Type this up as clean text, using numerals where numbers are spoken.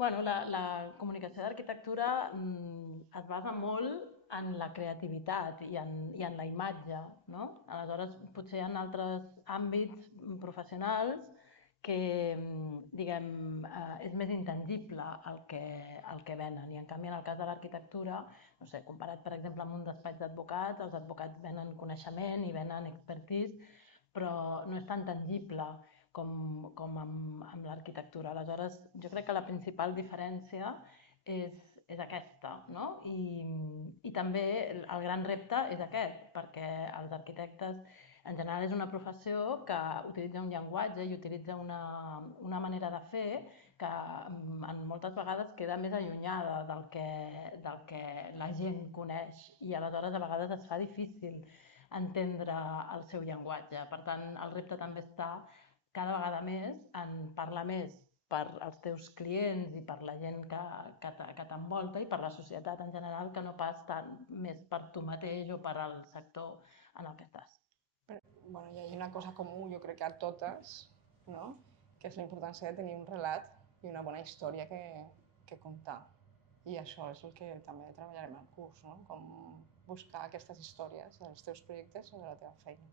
La comunicació d'arquitectura es basa molt en la creativitat i en la imatge, no? Aleshores, potser hi ha altres àmbits professionals que, diguem, és més intangible el que venen. I en canvi, en el cas de l'arquitectura, no sé, comparat, per exemple, amb un despatx d'advocats, els advocats venen coneixement i venen expertise, però no és tan tangible com amb l'arquitectura. Aleshores, jo crec que la principal diferència és aquesta, no? I també el gran repte és aquest, perquè els arquitectes en general és una professió que utilitza un llenguatge i utilitza una manera de fer que en moltes vegades queda més allunyada del que la gent coneix i aleshores a vegades es fa difícil entendre el seu llenguatge. Per tant, el repte també està cada vegada més en parlar més per als teus clients i per la gent que t'envolta i per la societat en general que no pas tant més per tu mateix o per al sector en el que estàs. Bueno, hi ha una cosa comú, jo crec que a totes, no? Que és la importància de tenir un relat i una bona història que contar. I això és el que també treballarem al curs, no? Com buscar aquestes històries dels teus projectes o de la teva feina.